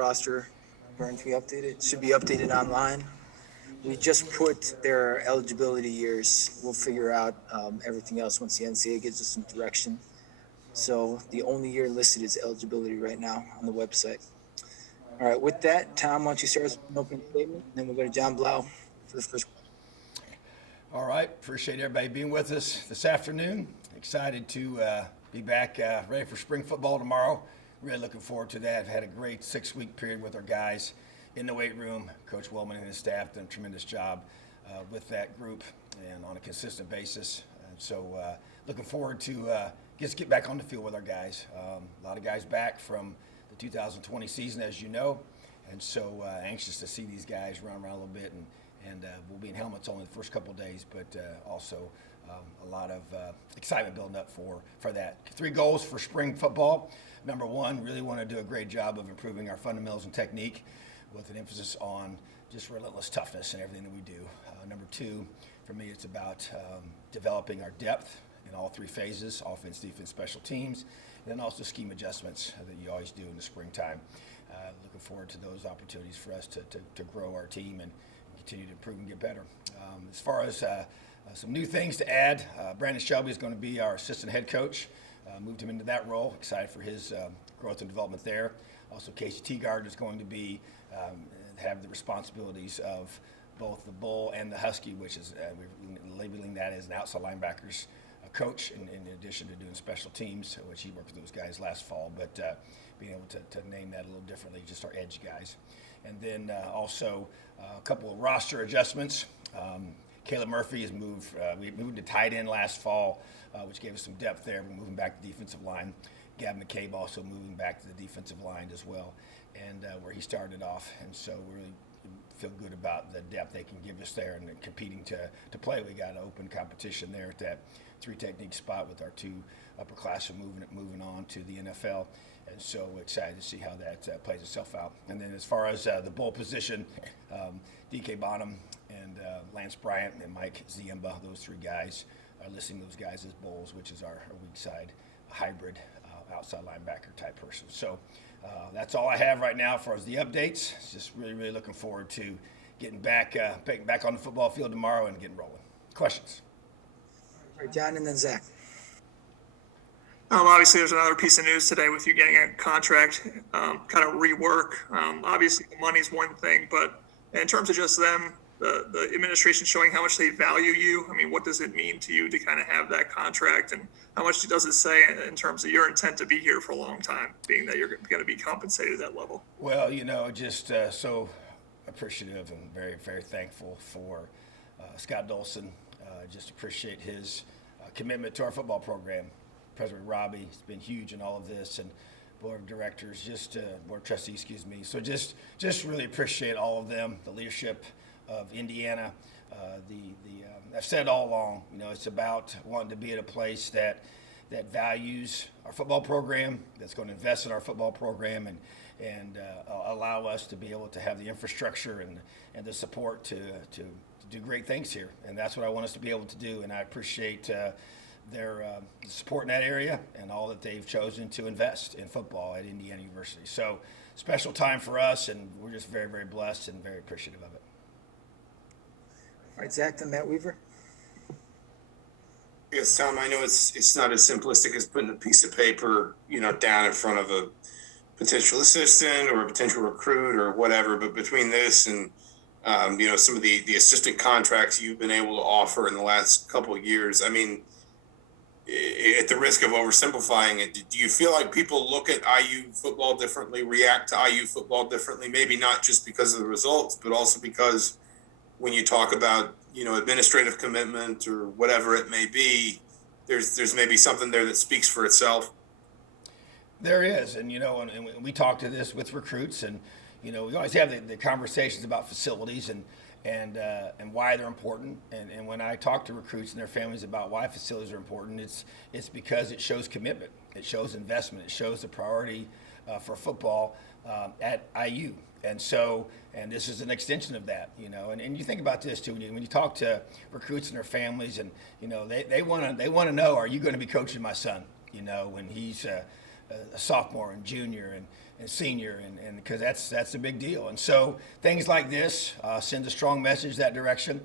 roster going to be updated. It should be updated online. We just put their eligibility years. We'll figure out everything else once the NCAA gives us some direction. So the only year listed is eligibility right now on the website. All right, with that, Tom, why don't you start us with an opening statement, and then we'll go to John Blau for the first question. All right, appreciate everybody being with us this afternoon. Excited to be back ready for spring football tomorrow. Really looking forward to that. I've had a great 6-week period with our guys in the weight room. Coach Wellman and his staff done a tremendous job with that group and on a consistent basis. And so looking forward to just get back on the field with our guys. A lot of guys back from the 2020 season, as you know, and so anxious to see these guys run around a little bit. And we'll be in helmets only the first couple of days, but also a lot of excitement building up for that. 3 goals for spring football. Number 1, really want to do a great job of improving our fundamentals and technique with an emphasis on just relentless toughness in everything that we do. Number 2, for me, it's about developing our depth in all 3 phases, offense, defense, special teams, and then also scheme adjustments that you always do in the springtime. Looking forward to those opportunities for us to grow our team and continue to improve and get better. As far as some new things to add, Brandon Shelby is going to be our assistant head coach. Moved him into that role. Excited for his growth and development there. Also, Casey Teagard is going to be have the responsibilities of both the Bull and the Husky, which is we're labeling that as an outside linebackers coach, in addition to doing special teams, which he worked with those guys last fall. But being able to name that a little differently, just our edge guys. And then also a couple of roster adjustments. Caleb Murphy has moved. We moved to tight end last fall, which gave us some depth there. We're moving back to defensive line. Gab McCabe also moving back to the defensive line as well, and where he started off. And so we really feel good about the depth they can give us there and competing to play. We got an open competition there at that 3 technique spot with our 2 upperclassmen moving on to the NFL. And so we're excited to see how that plays itself out. And then as far as the Bull position, DK Bonham and Lance Bryant and Mike Ziemba, those 3 guys, are listing those guys as Bulls, which is our weak side hybrid outside linebacker type person. So that's all I have right now as far as the updates. Just really looking forward to getting back on the football field tomorrow and getting rolling. Questions? All right, John, and then Zach. Obviously, there's another piece of news today with you getting a contract, kind of rework. Obviously, the money's one thing, but in terms of just them, the administration showing how much they value you, I mean, what does it mean to you to kind of have that contract, and how much does it say in terms of your intent to be here for a long time, being that you're going to be compensated at that level? Well, just so appreciative and very, very thankful for Scott Dolson. Just appreciate his commitment to our football program. President Robbie has been huge in all of this, and board of directors, board of trustees, excuse me. So just really appreciate all of them, the leadership of Indiana. I've said all along, it's about wanting to be at a place that values our football program, that's going to invest in our football program, and allow us to be able to have the infrastructure and the support to do great things here. And that's what I want us to be able to do. And I appreciate their support in that area and all that they've chosen to invest in football at Indiana University. So special time for us, and we're just very, very blessed and very appreciative of it. All right, Zach, then Matt Weaver. Yes, Tom, I know it's not as simplistic as putting a piece of paper, down in front of a potential assistant or a potential recruit or whatever, but between this and some of the assistant contracts you've been able to offer in the last couple of years, I mean, at the risk of oversimplifying it, do you feel like people look at IU football differently, react to IU football differently, maybe not just because of the results, but also because when you talk about, administrative commitment or whatever it may be, there's maybe something there that speaks for itself? There is, and and we talk to this with recruits, and we always have the conversations about facilities and why they're important. And when I talk to recruits and their families about why facilities are important, it's because it shows commitment, it shows investment, it shows the priority for football at IU. And so, and this is an extension of that, and you think about this too, when you talk to recruits and their families, and they want to know, are you going to be coaching my son, when he's a sophomore and junior and senior, and because that's a big deal. And so things like this send a strong message that direction.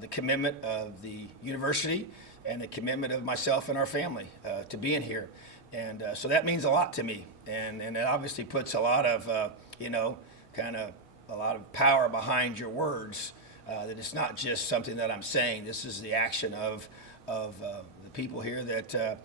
The commitment of the university and the commitment of myself and our family to being here. And so that means a lot to me. And it obviously puts a lot of, kind of a lot of power behind your words, that it's not just something that I'm saying. This is the action of the people here that,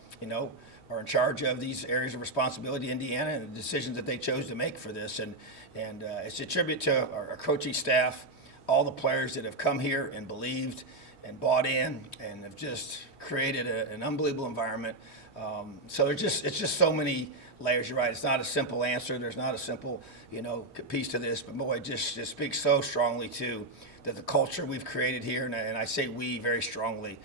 are in charge of these areas of responsibility in Indiana and the decisions that they chose to make for this. And it's a tribute to our coaching staff, all the players that have come here and believed and bought in and have just created an unbelievable environment. So it's just so many layers. You're right. It's not a simple answer. There's not a simple, piece to this. But boy, it just speaks so strongly to that the culture we've created here, and I say we very strongly.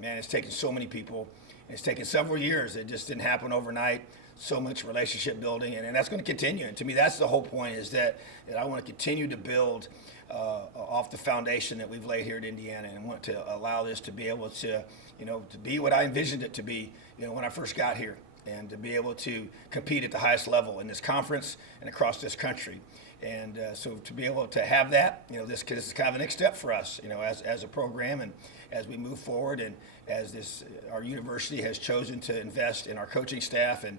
Man, it's taken so many people. It's taken several years. It just didn't happen overnight. So much relationship building, and that's going to continue. And to me, that's the whole point, is that I want to continue to build off the foundation that we've laid here at Indiana, and want to allow this to be able to, to be what I envisioned it to be, when I first got here, and to be able to compete at the highest level in this conference and across this country. And so to be able to have that, this is kind of a next step for us, as a program, and as we move forward, and as our university has chosen to invest in our coaching staff and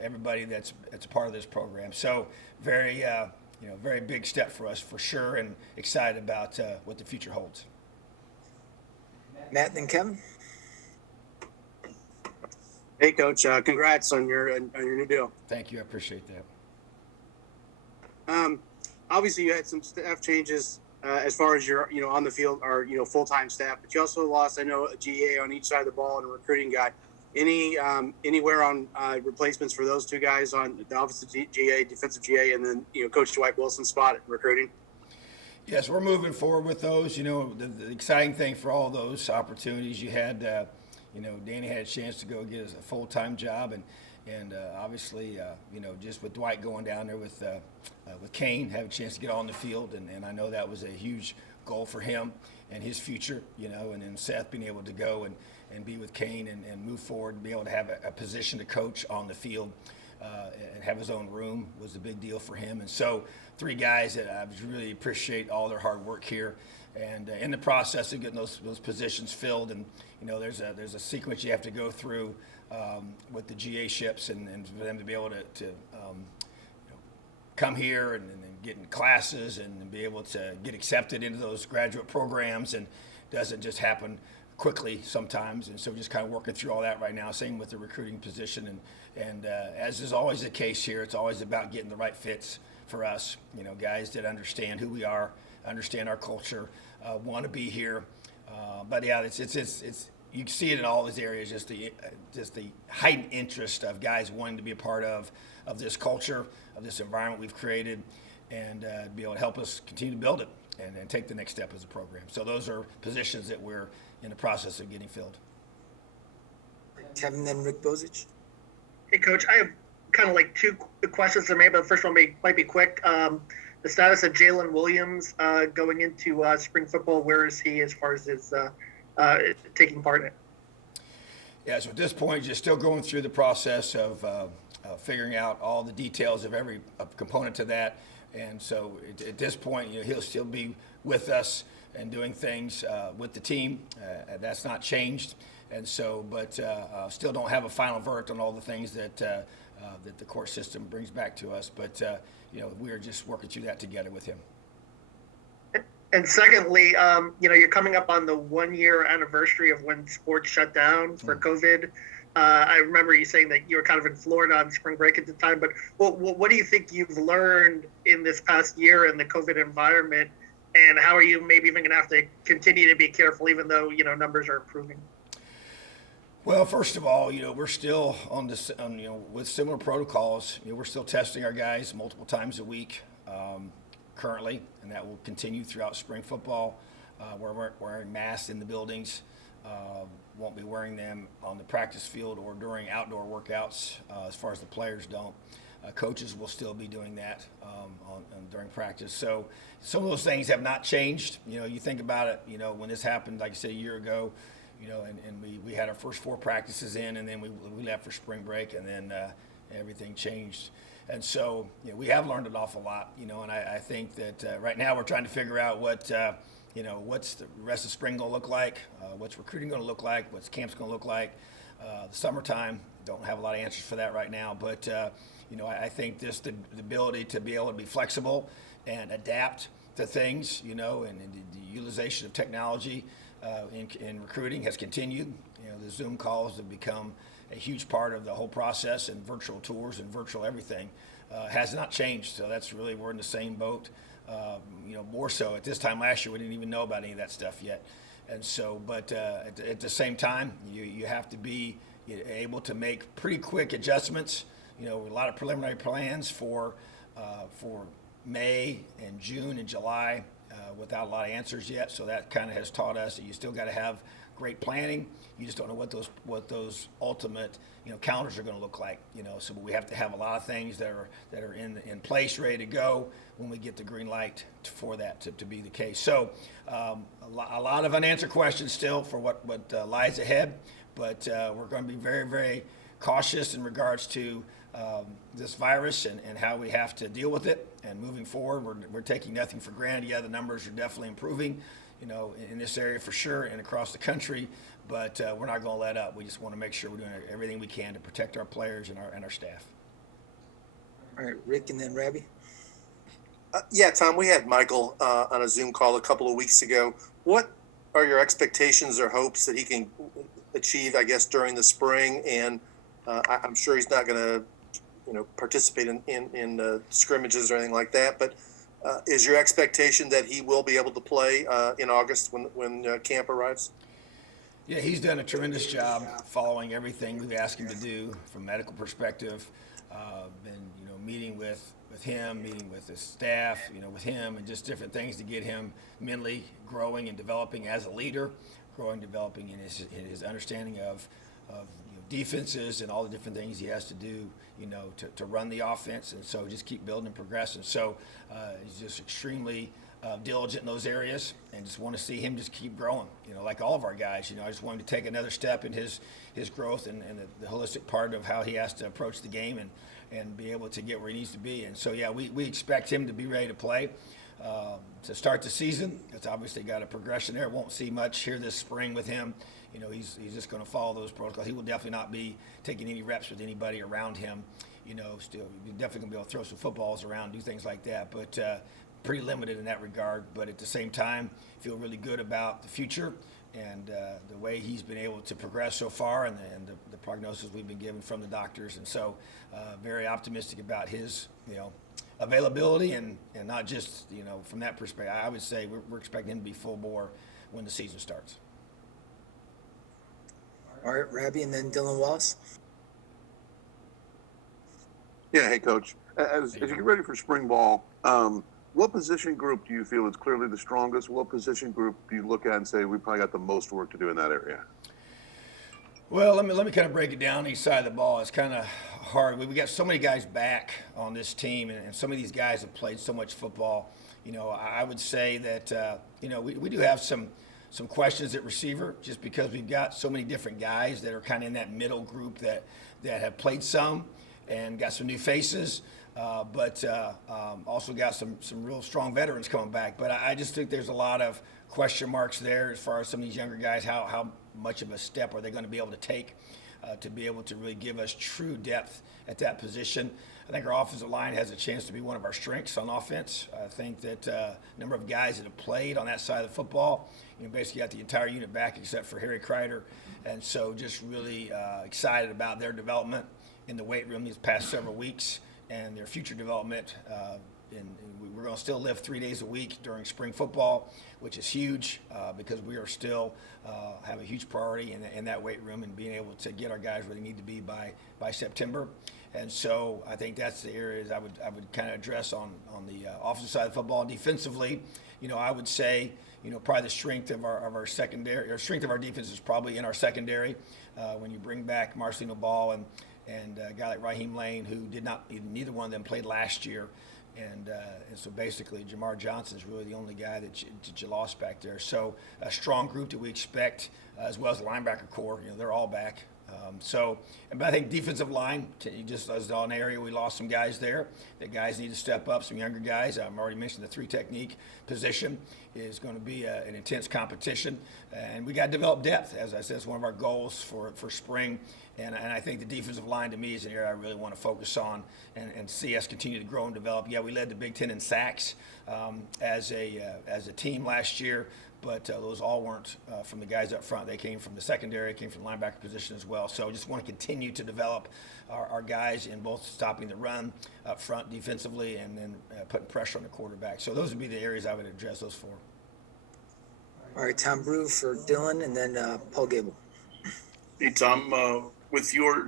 everybody that's a part of this program. So very, very big step for us for sure, and excited about what the future holds. Matt and then Kevin. Hey, Coach. Congrats on your new deal. Thank you. I appreciate that. Obviously, you had some staff changes as far as your, on the field or full-time staff, but you also lost, I know, a GA on each side of the ball and a recruiting guy. Anywhere on replacements for those two guys on the offensive GA, defensive GA, and then Coach Dwight Wilson's spot at recruiting? Yes, we're moving forward with those. The exciting thing for all those opportunities, you had, Danny had a chance to go get a full-time job, and obviously, just with Dwight going down there with Kane, have a chance to get on the field, and I know that was a huge goal for him and his future, and then Seth being able to go and be with Kane and move forward, and be able to have a position to coach on the field and have his own room was a big deal for him. And so 3 guys that I really appreciate all their hard work here, and in the process of getting those positions filled, and there's a sequence you have to go through with the GA ships, and for them to be able to come here and get in classes and be able to get accepted into those graduate programs, and doesn't just happen quickly sometimes. And so just kind of working through all that right now. Same with the recruiting position, and as is always the case here, it's always about getting the right fits for us. Guys that understand who we are, understand our culture, want to be here. But yeah, it's you see it in all these areas, just the heightened interest of guys wanting to be a part of this culture, of this environment we've created, and be able to help us continue to build it and take the next step as a program. So those are positions that we're in the process of getting filled. Kevin, then Rick Bozich. Hey, Coach, I have kind of like 2 questions for me, but the first one might be quick. The status of Jalen Williams going into spring football, where is he as far as his taking part in it? Yeah, so at this point, just still going through the process of figuring out all the details of every component to that. And so at this point, he'll still be with us and doing things with the team. That's not changed. And so, but still don't have a final verdict on all the things that the court system brings back to us. But, we're just working through that together with him. And secondly, you're coming up on the 1-year anniversary of when sports shut down for COVID. I remember you saying that you were kind of in Florida on spring break at the time, but what do you think you've learned in this past year in the COVID environment, and how are you maybe even going to have to continue to be careful even though, numbers are improving? Well, first of all, we're still on this, with similar protocols. We're still testing our guys multiple times a week currently, and that will continue throughout spring football. We're wearing masks in the buildings. Won't be wearing them on the practice field or during outdoor workouts, as far as the players don't. Coaches will still be doing that during practice. So some of those things have not changed. You think about it, when this happened, like I said, a year ago, and we had our first 4 practices in, and then we left for spring break, and then everything changed. And so, we have learned an awful lot, and I think that right now we're trying to figure out what, what's the rest of spring going to look like, what's recruiting going to look like, what's camp's going to look like, the summertime. Don't have a lot of answers for that right now, but, I think just the ability to be able to be flexible and adapt to things, and the utilization of technology in recruiting has continued. The Zoom calls have become a huge part of the whole process, and virtual tours and virtual everything has not changed. So that's really, we're in the same boat. More so at this time last year, we didn't even know about any of that stuff yet. And so, but at the same time, you have to be able to make pretty quick adjustments. A lot of preliminary plans for May and June and July without a lot of answers yet. So that kind of has taught us that you still got to have great planning. You just don't know what those ultimate calendars are going to look like. So we have to have a lot of things that are in place, ready to go when we get the green light for that to be the case. So a lot of unanswered questions still for what lies ahead, but we're going to be very, very cautious in regards to this virus and how we have to deal with it. And moving forward, we're taking nothing for granted. Yeah, the numbers are definitely improving, in this area for sure and across the country, but we're not going to let up. We just want to make sure we're doing everything we can to protect our players and our staff. All right, Rick, and then Rabbi. Yeah, Tom, we had Michael on a Zoom call a couple of weeks ago. What are your expectations or hopes that he can achieve, I guess, during the spring? And I'm sure he's not going to, participate in scrimmages or anything like that. But is your expectation that he will be able to play in August when camp arrives? Yeah, he's done a tremendous job following everything we've asked him to do from a medical perspective. Been, meeting with him, meeting with his staff, with him, and just different things to get him mentally growing and developing as a leader, developing in his understanding of defenses and all the different things he has to do, to run the offense. And so just keep building and progressing. So he's just extremely diligent in those areas, and just want to see him just keep growing, like all of our guys. I just want him to take another step in his growth and the holistic part of how he has to approach the game and be able to get where he needs to be. And so, yeah, we expect him to be ready to play to start the season. It's obviously got a progression there. Won't see much here this spring with him. He's just going to follow those protocols. He will definitely not be taking any reps with anybody around him. Still, you're definitely going to be able to throw some footballs around, do things like that. But pretty limited in that regard. But at the same time, feel really good about the future and the way he's been able to progress so far, and the prognosis we've been given from the doctors. And so very optimistic about his availability, and not just from that perspective. I would say we're expecting him to be full bore when the season starts. All right, Rabbi, and then Dylan Wallace. Yeah, hey, Coach. As you get ready for spring ball, what position group do you feel is clearly the strongest? What position group do you look at and say we probably got the most work to do in that area? Well, let me kind of break it down each side of the ball. It's kind of hard. We got so many guys back on this team, and some of these guys have played so much football. I would say that we do have some questions at receiver, just because we've got so many different guys that are kind of in that middle group that have played some and got some new faces. But also got some real strong veterans coming back. But I just think there's a lot of question marks there as far as some of these younger guys. How much of a step are they going to be able to take to be able to really give us true depth at that position? I think our offensive line has a chance to be one of our strengths on offense. I think that number of guys that have played on that side of the football, basically got the entire unit back except for Harry Kreider. And so just really excited about their development in the weight room these past several weeks, and their future development. And we're going to still live 3 days a week during spring football, which is huge because we are still have a huge priority in that weight room and being able to get our guys where they need to be by September. And so I think that's the areas I would kind of address on the offensive side of football. And defensively, I would say, probably the strength of our secondary, or strength of our defense is probably in our secondary. When you bring back Marcelino Ball and a guy like Raheem Lane, who neither one of them played last year, And so basically, Jamar Johnson's really the only guy that you lost back there. So a strong group that we expect, as well as the linebacker core. They're all back. But I think defensive line, just as an area, we lost some guys there. The guys need to step up, some younger guys. I've already mentioned the 3 technique position is going to be an intense competition. And we got to develop depth. As I said, it's one of our goals for spring. And I think the defensive line, to me, is an area I really want to focus on and see us continue to grow and develop. Yeah, we led the Big Ten in sacks as a team last year, but those all weren't from the guys up front. They came from the secondary, came from the linebacker position as well. So I just want to continue to develop our guys in both stopping the run up front defensively and then putting pressure on the quarterback. So those would be the areas I would address those for. All right, Tom Brew for Dylan, and then Paul Gable. Hey, Tom, with your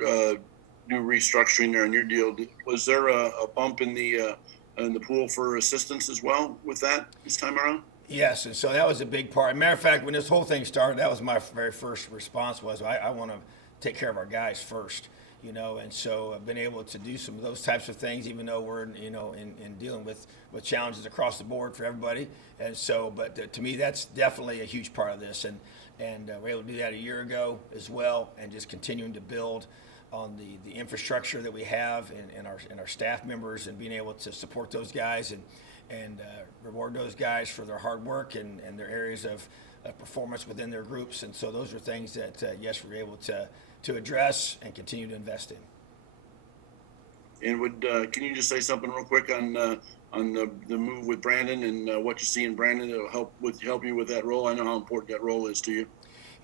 new restructuring there in your deal, was there a bump in the pool for assistance as well with that this time around? Yes, and so that was a big part. Matter of fact, when this whole thing started, that was my very first response was I want to take care of our guys first, and so I've been able to do some of those types of things, even though we're, in dealing with challenges across the board for everybody. And so, but to me, that's definitely a huge part of this. And we're able to do that a year ago as well, and just continuing to build on the infrastructure that we have and our staff members, and being able to support those guys and reward those guys for their hard work and their areas of performance within their groups. And so those are things that, yes, we're able to address and continue to invest in. And can you just say something real quick on the move with Brandon and what you see in Brandon that will help you with that role? I know how important that role is to you.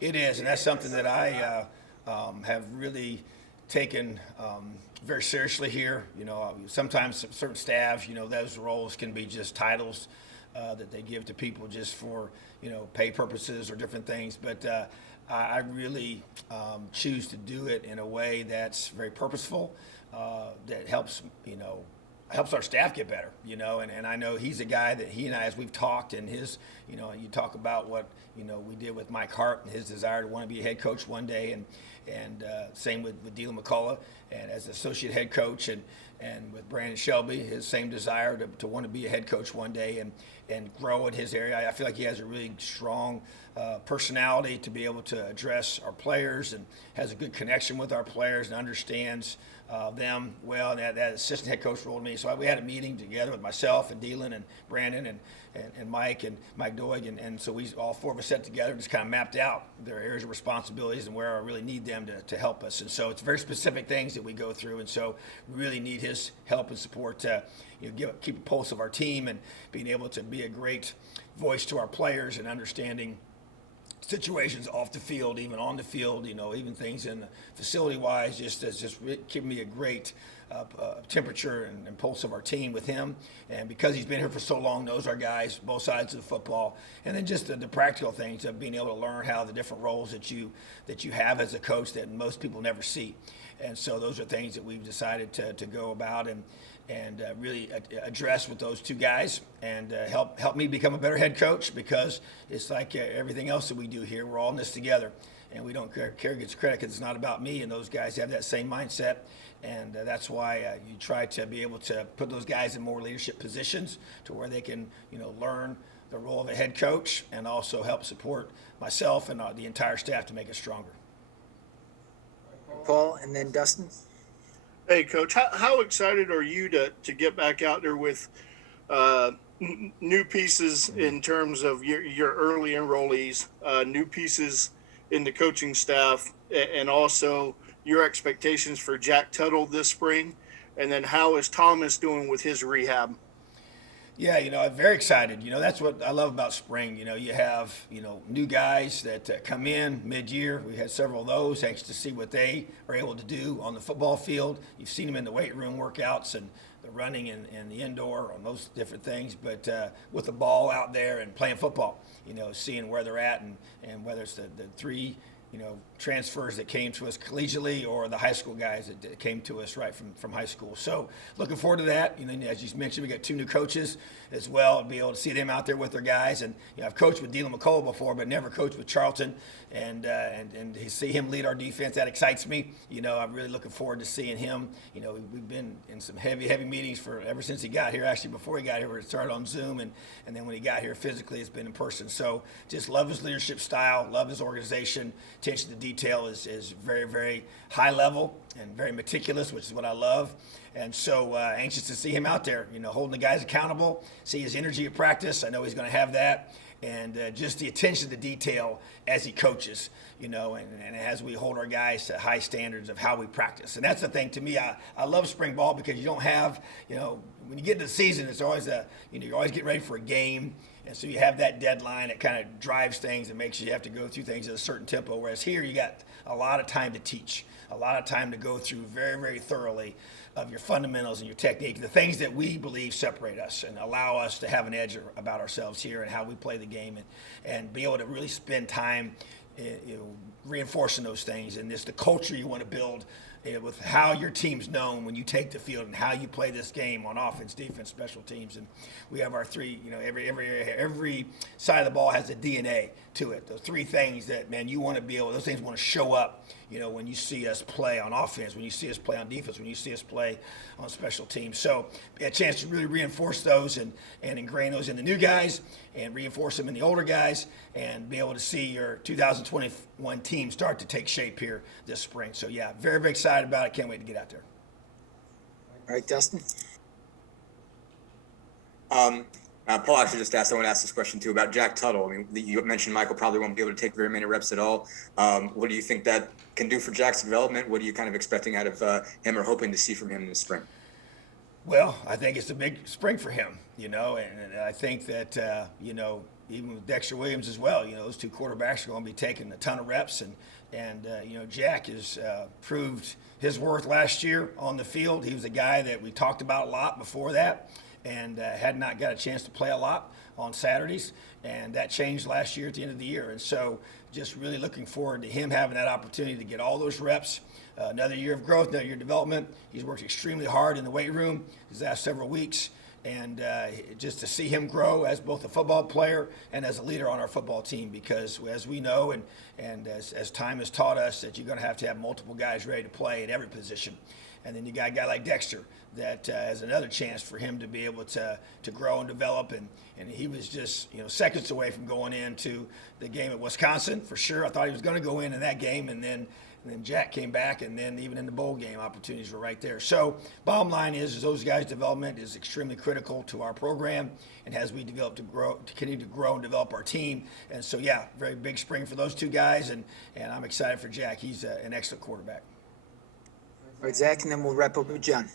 It is, and that's something that I have really taken very seriously here. Sometimes certain staffs, those roles can be just titles that they give to people just for, pay purposes or different things. But I really choose to do it in a way that's very purposeful, that helps, helps our staff get better, and I know he's a guy that he and I, as we've talked, and his, you talk about what, we did with Mike Hart and his desire to want to be a head coach one day, and same with Dylan McCullough, and as associate head coach, and with Brandon Shelby, his same desire to want to be a head coach one day and grow in his area. I feel like he has a really strong personality to be able to address our players, and has a good connection with our players, and understands them well, and that assistant head coach role to me. So we had a meeting together with myself and Dylan and Brandon and Mike Doig, and so we all 4 of us sat together and just kind of mapped out their areas of responsibilities and where I really need them to help us. And so it's very specific things that we go through, and so we really need his help and support to keep a pulse of our team, and being able to be a great voice to our players, and understanding situations off the field, even on the field, even things in facility-wise, just giving me a great temperature and pulse of our team with him. And because he's been here for so long, knows our guys, both sides of the football. And then just the practical things of being able to learn how the different roles that you have as a coach that most people never see. And so those are things that we've decided to go about and really address with those 2 guys, and help me become a better head coach, because it's like everything else that we do here. We're all in this together, and we don't care who gets credit, because it's not about me, and those guys have that same mindset. And that's why you try to be able to put those guys in more leadership positions to where they can, learn the role of a head coach, and also help support myself and the entire staff to make us stronger. Paul, and then Dustin. Hey, Coach, how excited are you to get back out there with new pieces in terms of your early enrollees, new pieces in the coaching staff, and also your expectations for Jack Tuttle this spring? And then how is Thomas doing with his rehab? Yeah, I'm very excited. That's what I love about spring. You have, new guys that come in mid-year. We had several of those, anxious to see what they are able to do on the football field. You've seen them in the weight room workouts and the running and the indoor on those different things. But with the ball out there and playing football, seeing where they're at, and whether it's the 3 transfers that came to us collegiately or the high school guys that came to us right from high school. So looking forward to that. As you mentioned, we got 2 new coaches as well. Be able to see them out there with their guys. And I've coached with Dylan McCullough before, but never coached with Charlton. And to see him lead our defense, that excites me. I'm really looking forward to seeing him. We've been in some heavy meetings ever since he got here. Actually, before he got here, we started on Zoom, and then when he got here physically, it's been in person. So just love his leadership style, love his organization. Attention to detail is very, very high level and very meticulous, which is what I love. And so anxious to see him out there, holding the guys accountable, see his energy at practice. I know he's going to have that. And just the attention to detail as he coaches, and as we hold our guys to high standards of how we practice. And that's the thing to me. I love spring ball because you don't have, when you get into the season, it's always you're always getting ready for a game. And so you have that deadline that kind of drives things and makes you have to go through things at a certain tempo. Whereas here you got a lot of time to teach, a lot of time to go through very, very thoroughly of your fundamentals and your technique, the things that we believe separate us and allow us to have an edge about ourselves here and how we play the game, and be able to really spend time reinforcing those things, and just the culture you want to build with how your team's known when you take the field and how you play this game on offense, defense, special teams. And we have our 3, every side of the ball has a DNA to it. Those 3 things that, man, you want to be able, those things want to show up, when you see us play on offense, when you see us play on defense, when you see us play on special teams. So a chance to really reinforce those and ingrain those in the new guys and reinforce them in the older guys, and be able to see your 2021 team start to take shape here this spring. So yeah, very, very excited about it. Can't wait to get out there. All right, Dustin. Paul actually just asked, I want to ask this question too about Jack Tuttle. I mean, you mentioned Michael probably won't be able to take very many reps at all. What do you think that can do for Jack's development? What are you kind of expecting out of him or hoping to see from him in the spring? Well, I think it's a big spring for him, and I think that, even with Dexter Williams as well, those 2 quarterbacks are going to be taking a ton of reps. And Jack has proved his worth last year on the field. He was a guy that we talked about a lot before that, and had not got a chance to play a lot on Saturdays, and that changed last year at the end of the year. And so just really looking forward to him having that opportunity to get all those reps, another year of growth, another year of development. He's worked extremely hard in the weight room these last several weeks, and just to see him grow as both a football player and as a leader on our football team, because as we know and as time has taught us, that you're going to have multiple guys ready to play at every position. And then you got a guy like Dexter that has another chance for him to be able to grow and develop. And he was just seconds away from going into the game at Wisconsin for sure. I thought he was going to go in that game, and then Jack came back, and then even in the bowl game, opportunities were right there. So bottom line is those guys' development is extremely critical to our program, and as we continue to grow and develop our team. And so yeah, very big spring for those 2 guys, and I'm excited for Jack. He's an excellent quarterback. All right, Zach, and then we'll wrap up with John.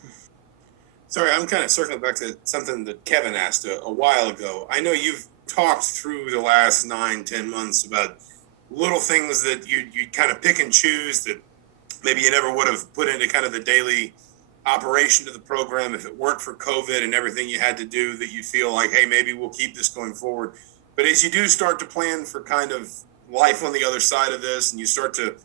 Sorry, I'm kind of circling back to something that Kevin asked a while ago. I know you've talked through the last 9-10 months about little things that you kind of pick and choose that maybe you never would have put into kind of the daily operation of the program if it weren't for COVID and everything you had to do, that you feel like, hey, maybe we'll keep this going forward. But as you do start to plan for kind of life on the other side of this, and you start to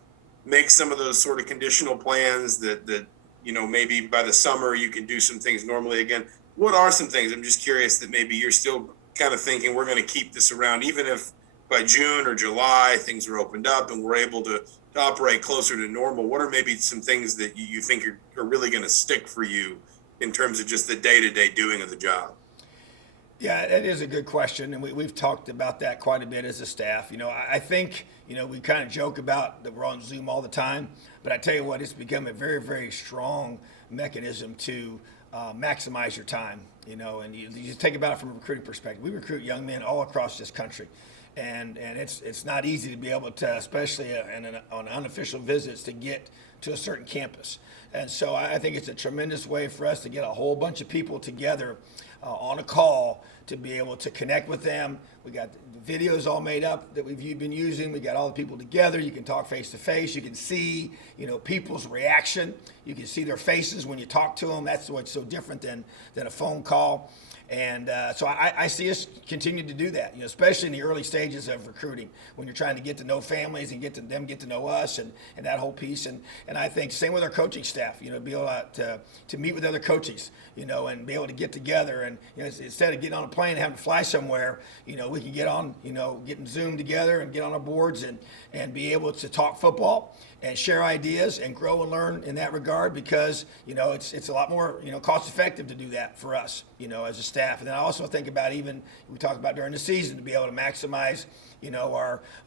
make some of those sort of conditional plans that maybe by the summer you can do some things normally again. What are some things? I'm just curious that maybe you're still kind of thinking we're going to keep this around, even if by June or July things are opened up and we're able to operate closer to normal. What are maybe some things that you think are really going to stick for you in terms of just the day-to-day doing of the job? Yeah, that is a good question, and we've talked about that quite a bit as a staff. I think, we kind of joke about that we're on Zoom all the time, but I tell you what, it's become a very, very strong mechanism to maximize your time, and you just think about it from a recruiting perspective. We recruit young men all across this country, and it's not easy to be able to, especially on unofficial visits, to get to a certain campus. And so I think it's a tremendous way for us to get a whole bunch of people together on a call to be able to connect with them. We got the videos all made up that we've been using. We got all the people together. You can talk face to face. You can see, people's reaction. You can see their faces when you talk to them. That's what's so different than a phone call. And so I see us continue to do that, especially in the early stages of recruiting when you're trying to get to know families and get to know us and that whole piece. And I think same with our coaching staff, be able to meet with other coaches, and be able to get together. And instead of getting on a plane and having to fly somewhere, we can get on, getting Zoom together and get on our boards and be able to talk football and share ideas and grow and learn in that regard, because it's a lot more cost effective to do that for us as a staff. And then I also think about, even we talked about during the season, to be able to maximize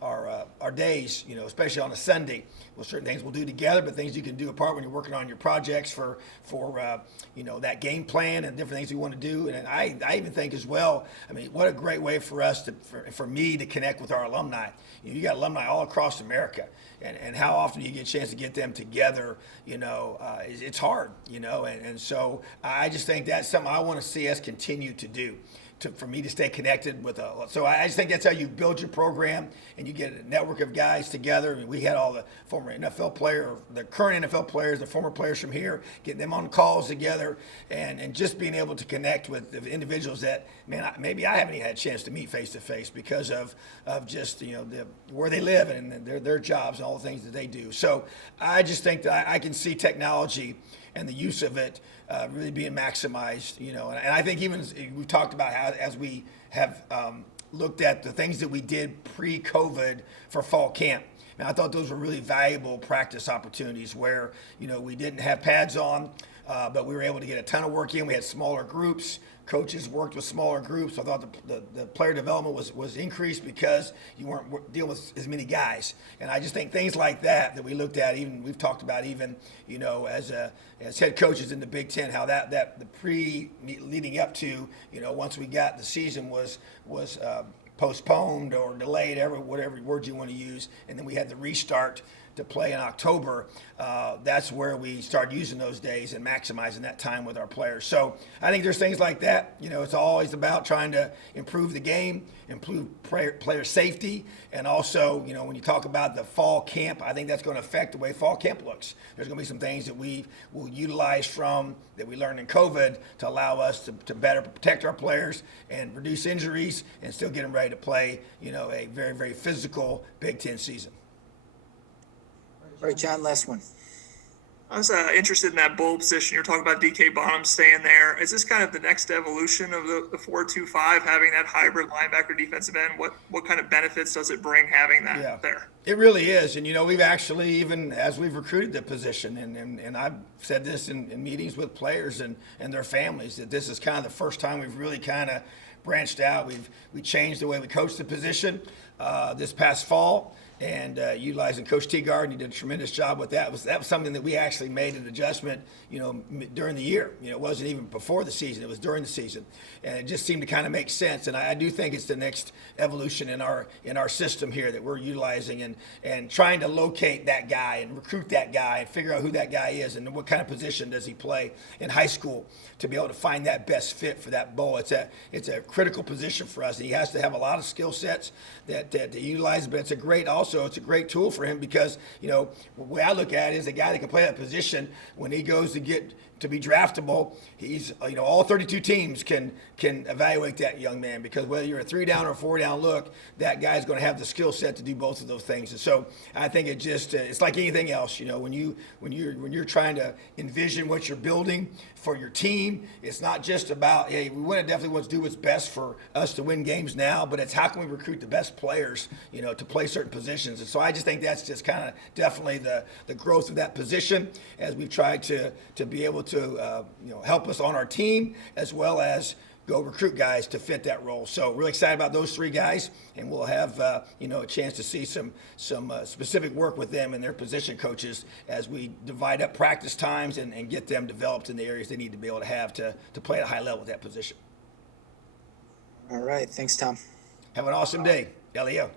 our days, especially on a Sunday. Well, certain things we'll do together, but things you can do apart when you're working on your projects for that game plan and different things we want to do. And I even think as well, what a great way for us for me to connect with our alumni. You got alumni all across America, and how often do you get a chance to get them together? It's hard, and so I just think that's something I want to see us continue to do. For me to stay connected with so I just think that's how you build your program, and you get a network of guys together. We had all the former NFL players, the current NFL players, the former players from here, getting them on calls together, and just being able to connect with the individuals that, maybe I haven't even had a chance to meet face to face because of just where they live and their jobs and all the things that they do. So I just think that I can see technology and the use of it really being maximized, and I think even we talked about how, as we have looked at the things that we did pre-COVID for fall camp, and I thought those were really valuable practice opportunities where, we didn't have pads on, but we were able to get a ton of work in. We had smaller groups. Coaches worked with smaller groups. I thought the player development was increased because you weren't dealing with as many guys. And I just think things like that we looked at, even we've talked about, even as head coaches in the Big Ten, how that the leading up to once we got the season was postponed or delayed, whatever word you want to use, and then we had the restart to play in October. That's where we started using those days and maximizing that time with our players. So I think there's things like that. It's always about trying to improve the game, improve player safety, and also, when you talk about the fall camp, I think that's going to affect the way fall camp looks. There's going to be some things that we will utilize that we learned in COVID to allow us to better protect our players and reduce injuries and still get them ready to play, a very, very physical Big Ten season. All right, John, last one. I was interested in that bowl position. You're talking about DK Bonham staying there. Is this kind of the next evolution of the 4-2-5, having that hybrid linebacker defensive end? What kind of benefits does it bring having that there? It really is. And, we've actually, even as we've recruited the position, and I've said this in meetings with players and their families, that this is kind of the first time we've really kind of branched out. We changed the way we coach the position this past fall. And utilizing Coach Teagard, he did a tremendous job with that. That was something that we actually made an adjustment, during the year. It wasn't even before the season; it was during the season, and it just seemed to kind of make sense. And I do think it's the next evolution in our system here that we're utilizing and trying to locate that guy and recruit that guy and figure out who that guy is and what kind of position does he play in high school to be able to find that best fit for that bowl. It's a critical position for us. He has to have a lot of skill sets that he utilizes, but it's a great tool for him because, the way I look at it is a guy that can play that position when he goes to get to be draftable. He's, all 32 teams can evaluate that young man because whether you're a 3-down or a 4-down look, that guy's going to have the skill set to do both of those things. And so I think it just, it's like anything else, when you're trying to envision what you're building for your team, it's not just about, hey, we want to definitely want to do what's best for us to win games now, but it's how can we recruit the best players, to play certain positions. And so I just think that's just kind of definitely the growth of that position as we've tried to be able to help us on our team as well as go recruit guys to fit that role. So really excited about those three guys, and we'll have a chance to see some specific work with them and their position coaches as we divide up practice times and get them developed in the areas they need to be able to have to play at a high level with that position. All right. Thanks, Tom. Have an awesome day. Leo.